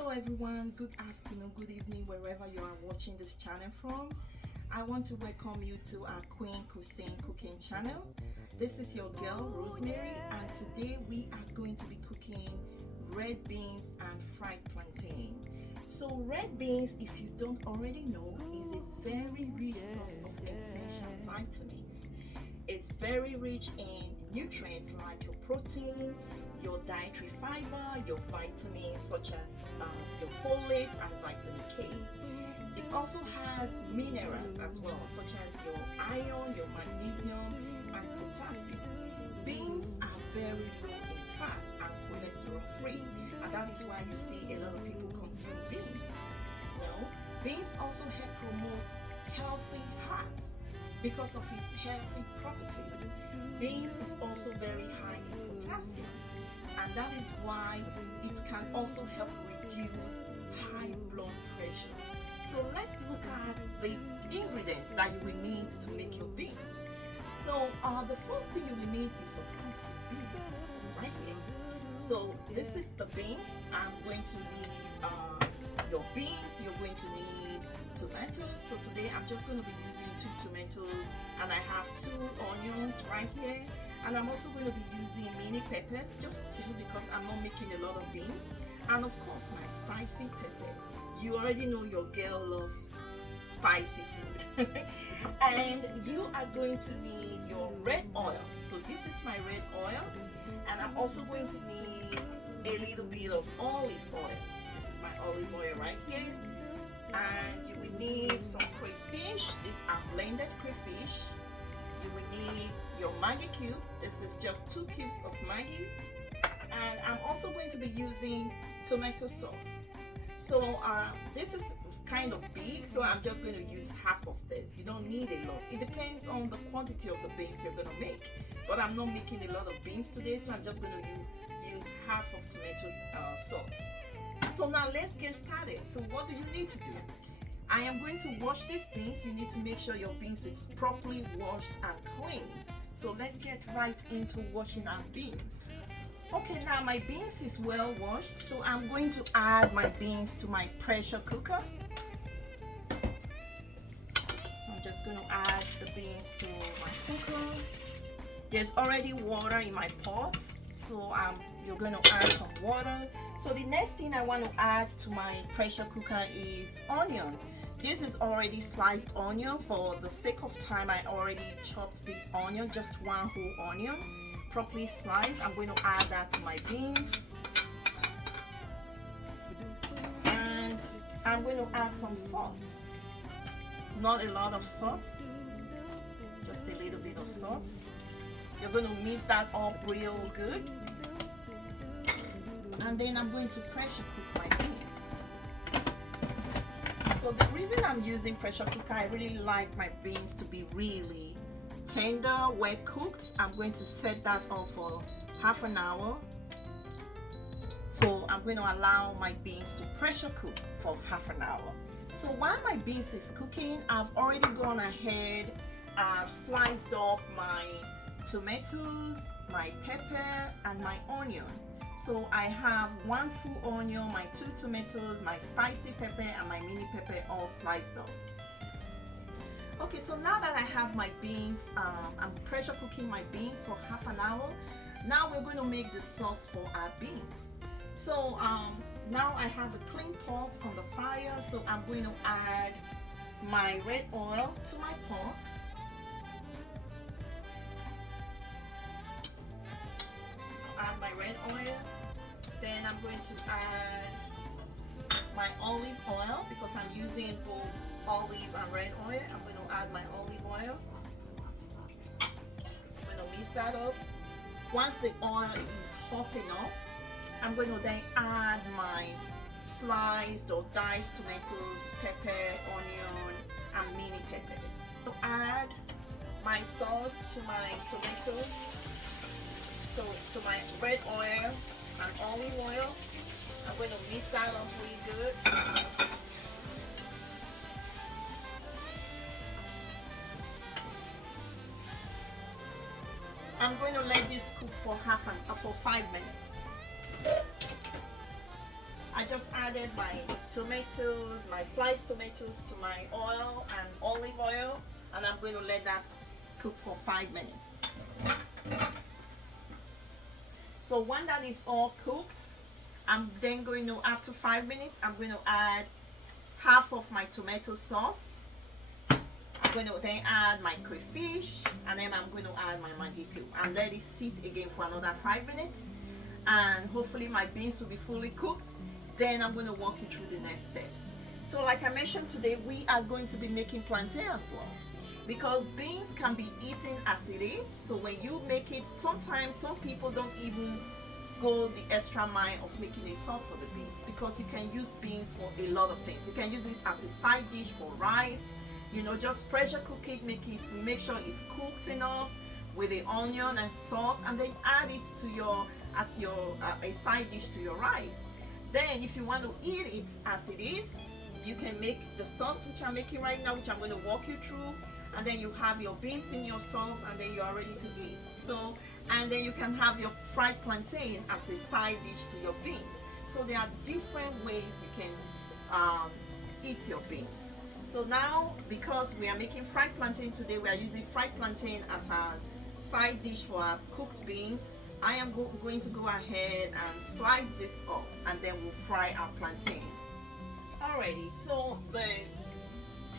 Hello everyone, good afternoon, good evening, wherever you are watching this channel from. I want to welcome you to our Queen Cuisine cooking channel. This is your girl Rosemary, and today we are going to be cooking red beans and fried plantain. So red beans, if you don't already know, is a very rich source of essential vitamins. It's very rich in nutrients like your protein, your dietary fiber, your vitamins such as your folate and vitamin K. It also has minerals as well, such as your iron, your magnesium, and potassium. Beans are very low in fat and cholesterol free, and that is why you see a lot of people consume beans. Beans also help promote healthy hearts because of its healthy properties. Beans is also very high in potassium, and that is why it can also help reduce high blood pressure. So let's look at the ingredients that you will need to make your beans. So the first thing you will need is of course beans, right here. So this is the beans. I'm going to need your beans. You're going to need tomatoes. So today I'm just going to be using 2 tomatoes, and I have 2 onions right here. And I'm also going to be using mini peppers, just 2, because I'm not making a lot of beans. And of course my spicy pepper. You already know your girl loves spicy food. And you are going to need your red oil. So this is my red oil. And I'm also going to need a little bit of olive oil. This is my olive oil right here. And you will need some crayfish. These are blended crayfish. You will need your Maggi cube. This is just 2 cubes of Maggi. And I'm also going to be using tomato sauce. So this is kind of big, so I'm just going to use half of this. You don't need a lot. It depends on the quantity of the beans you're going to make. But I'm not making a lot of beans today, so I'm just going to use half of tomato sauce. So now let's get started. So what do you need to do? I am going to wash these beans. You need to make sure your beans is properly washed and clean. So let's get right into washing our beans. Okay, now my beans is well washed, so I'm going to add my beans to my pressure cooker. So I'm just going to add the beans to my cooker. There's already water in my pot, so you're going to add some water. So the next thing I want to add to my pressure cooker is onion. This is already sliced onion. For the sake of time, I already chopped this onion, just 1 whole onion, properly sliced. I'm going to add that to my beans. And I'm going to add some salt. Not a lot of salt, just a little bit of salt. You're going to mix that up real good. And then I'm going to pressure cook my beans. So the reason I'm using pressure cooker, I really like my beans to be really tender, well cooked. I'm going to set that up for half an hour. So I'm going to allow my beans to pressure cook for half an hour. So while my beans is cooking, I've already gone ahead. I've sliced up my tomatoes, my pepper, and my onion. So I have 1 full onion, my 2 tomatoes, my spicy pepper, and my mini pepper all sliced up. Okay, so now that I have my beans, I'm pressure cooking my beans for half an hour. Now we're going to make the sauce for our beans. So now I have a clean pot on the fire, so I'm going to add my red oil to my pot. Add my red oil, then I'm going to add my olive oil because I'm using both olive and red oil. I'm going to add my olive oil. I'm going to mix that up. Once the oil is hot enough, I'm going to then add my sliced or diced tomatoes, pepper, onion, and mini peppers. So add my sauce to my tomatoes. So my red oil and olive oil, I'm going to mix that up really good. I'm going to let this cook for 5 minutes. I just added my tomatoes, my sliced tomatoes to my oil and olive oil, and I'm going to let that cook for 5 minutes. So when that is all cooked, I'm then going to, after 5 minutes, I'm going to add half of my tomato sauce. I'm going to then add my crayfish, and then I'm going to add my Maggi cube and let it sit again for another 5 minutes, and hopefully my beans will be fully cooked. Then I'm going to walk you through the next steps. So like I mentioned, today we are going to be making plantain as well, because beans can be eaten as it is. So when you make it, sometimes some people don't even go the extra mile of making a sauce for the beans, because you can use beans for a lot of things. You can use it as a side dish for rice, you know, just pressure cook it, make sure it's cooked enough with the onion and salt, and then add it to your a side dish to your rice. Then if you want to eat it as it is, you can make the sauce which I'm making right now, which I'm going to walk you through, and then you have your beans in your sauce, and then you are ready to eat. So, and then you can have your fried plantain as a side dish to your beans. So there are different ways you can eat your beans. So now, because we are making fried plantain today, we are using fried plantain as a side dish for our cooked beans. I am going to go ahead and slice this up, and then we'll fry our plantain. Alrighty, so the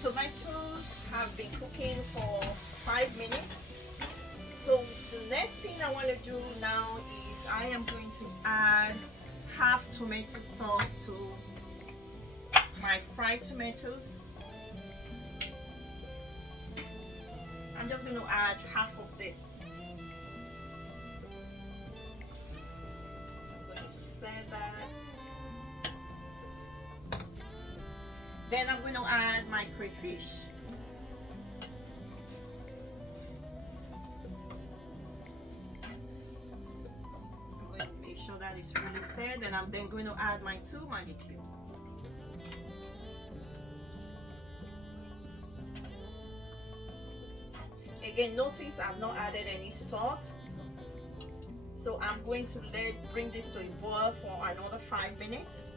tomatoes have been cooking for 5 minutes. So the next thing I want to do now is I am going to add half tomato sauce to my fried tomatoes. I'm just going to add half of this. I'm going to stir that. Then I'm going to add my crayfish. I'm going to make sure that it's fully stirred, and I'm then going to add my 2 Maggi cubes. Again, notice I've not added any salt. So I'm going to bring this to a boil for another 5 minutes.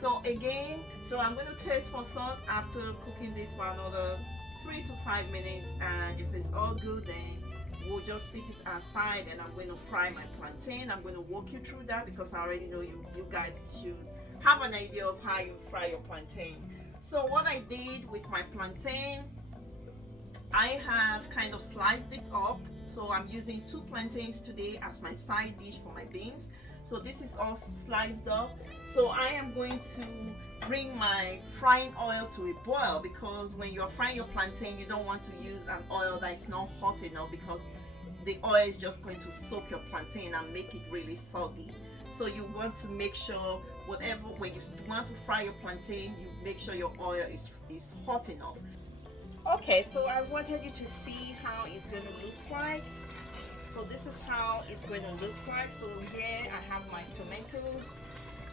So again, I'm going to taste for salt after cooking this for another 3 to 5 minutes, and if it's all good, then we'll just sit it aside, and I'm going to fry my plantain. I'm going to walk you through that because I already know you guys should have an idea of how you fry your plantain. So what I did with my plantain, I have kind of sliced it up. So I'm using 2 plantains today as my side dish for my beans. So this is all sliced up. So I am going to bring my frying oil to a boil, because when you're frying your plantain, you don't want to use an oil that is not hot enough, because the oil is just going to soak your plantain and make it really soggy. So you want to make sure when you want to fry your plantain, you make sure your oil is hot enough. Okay, so I wanted you to see how it's going to look like. So this is how it's going to look like. So here I have my tomatoes.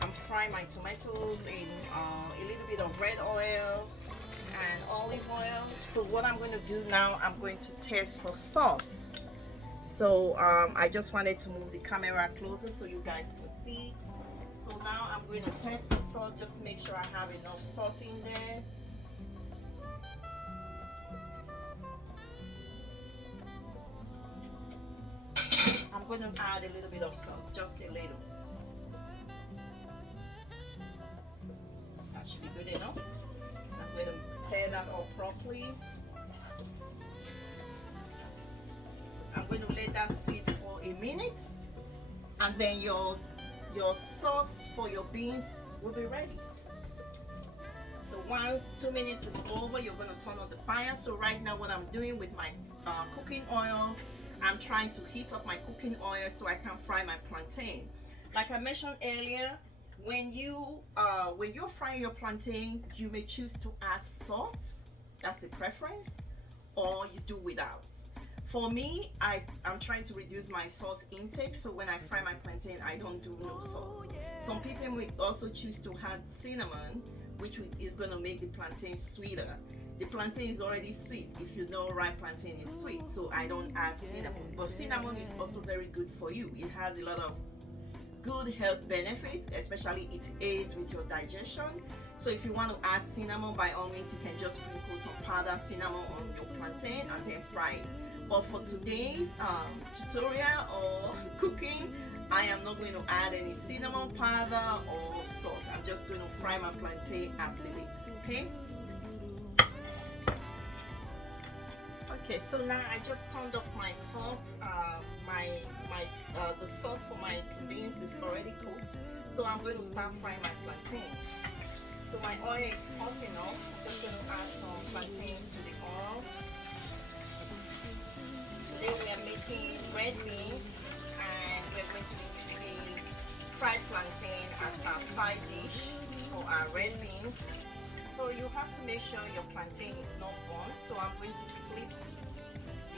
I'm frying my tomatoes in a little bit of red oil and olive oil. So what I'm going to do now, I'm going to test for salt. So I just wanted to move the camera closer so you guys can see. So now I'm going to test for salt, just to make sure I have enough salt in there. I'm going to add a little bit of salt, just a little. That should be good enough. I'm going to stir that up properly. I'm going to let that sit for a minute, and then your sauce for your beans will be ready. So once 2 minutes is over, you're going to turn on the fire. So right now what I'm doing with my cooking oil, I'm trying to heat up my cooking oil so I can fry my plantain. Like I mentioned earlier, when you're frying your plantain, you may choose to add salt. That's a preference, or you do without. For me, I'm trying to reduce my salt intake, so when I fry my plantain, I don't do no salt. Some people will also choose to add cinnamon, which is going to make the plantain sweeter. the plantain is already sweet. If you know, ripe plantain is sweet, so I don't add cinnamon. But cinnamon is also very good for you. It has a lot of good health benefits, especially it aids with your digestion. So if you want to add cinnamon, by all means, you can just sprinkle some powdered cinnamon on your plantain and then fry it. But for today's tutorial or cooking, I am not going to add any cinnamon powder or salt. I'm just going to fry my plantain as it is, okay? Okay, so now I just turned off my pot. The sauce for my beans is already cooked, so I'm going to start frying my plantains. So my oil is hot enough. I'm just going to add some plantains to the oil. Today we are making red beans, and we're going to be using fried plantain as our side dish for our red beans. So you have to make sure your plantain is not burnt. So I'm going to flip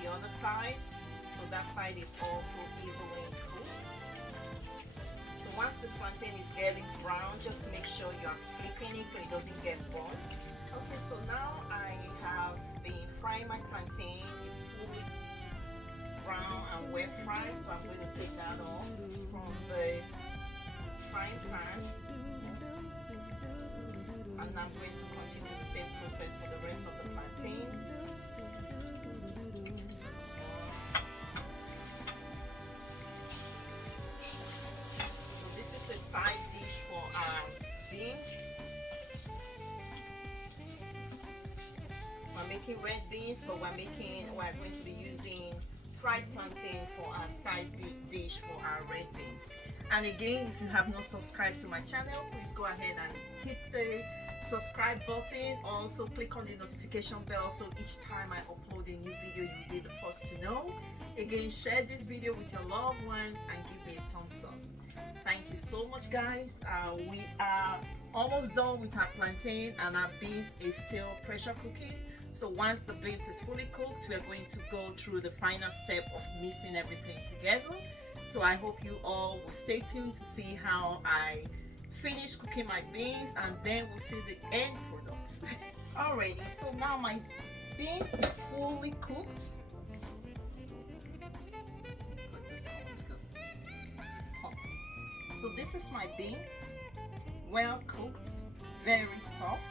the other side, so that side is also evenly cooked. So once the plantain is getting brown, just make sure you are flipping it so it doesn't get burnt. Okay, so now I have been frying my plantain. It's fully brown and well fried, so I'm going to take that off from the frying pan, and I'm going to continue the same process for the rest of the plantains. Side dish for our beans. We're making red beans, but we're going to be using fried plantain for our side dish for our red beans. And again, if you have not subscribed to my channel, please go ahead and hit the subscribe button. Also click on the notification bell, so each time I upload a new video, you'll be the first to know. Again, share this video with your loved ones and give me a thumbs up. Thank you so much, guys. We are almost done with our plantain, and our beans is still pressure cooking. So once the beans is fully cooked, we are going to go through the final step of mixing everything together. So I hope you all will stay tuned to see how I finish cooking my beans, and then we'll see the end products. Alrighty, so now my beans is fully cooked. So this is my beans, well cooked, very soft,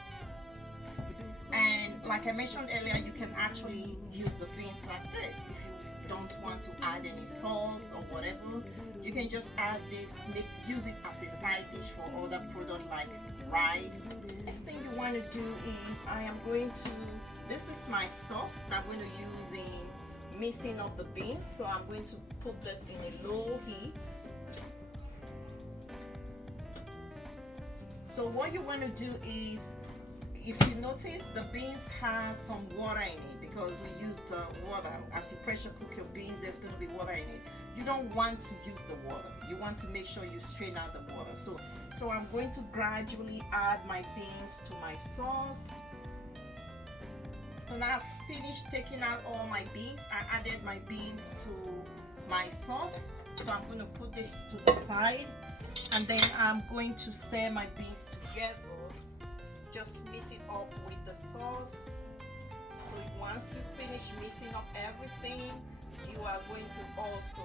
and like I mentioned earlier, you can actually use the beans like this. If you don't want to add any sauce or whatever, you can just add this, use it as a side dish for other products like rice. Next thing you want to do is this is my sauce that I'm going to use in mixing up the beans. So I'm going to put this in a low heat. So what you want to do is, if you notice, the beans has some water in it because we use the water. As you pressure cook your beans, there's going to be water in it. You don't want to use the water. You want to make sure you strain out the water. So I'm going to gradually add my beans to my sauce. So now I've finished taking out all my beans. I added my beans to my sauce. So I'm going to put this to the side. And then I'm going to stir my beans together. Just mix it up with the sauce. So once you finish mixing up everything, you are going to also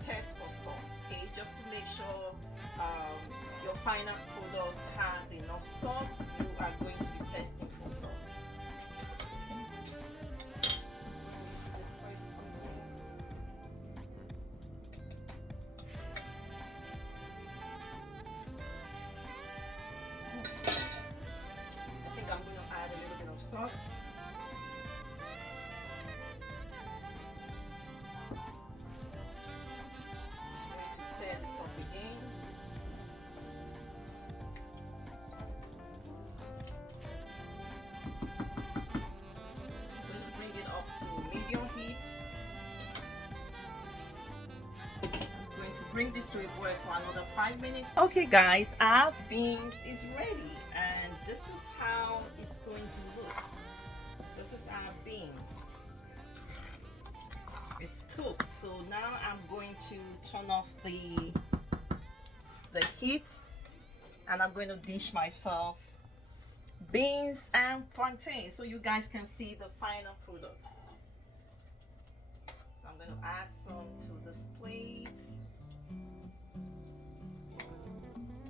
test for salt, okay? Just to make sure your final product has enough salt, you are going to be testing for salt. Salt. I'm going to stir this up again. I'm going to bring it up to medium heat. I'm going to bring this to a boil for another 5 minutes. Okay guys, our beans is ready, and this is how it's going to look. This is our beans. It's cooked. So now I'm going to turn off the heat, and I'm going to dish myself beans and plantain, so you guys can see the final product. So I'm going to add some to this plate.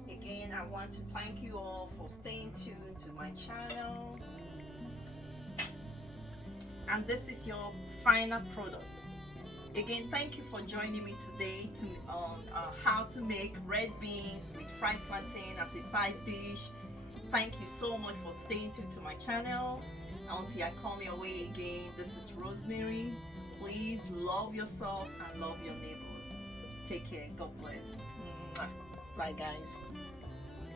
Again, I want to thank you all for staying tuned to my channel. And this is your final product. Again, thank you for joining me today on how to make red beans with fried plantain as a side dish. Thank you so much for staying tuned to my channel. Until I come your way again, this is Rosemary. Please love yourself and love your neighbors. Take care. God bless. Bye, guys.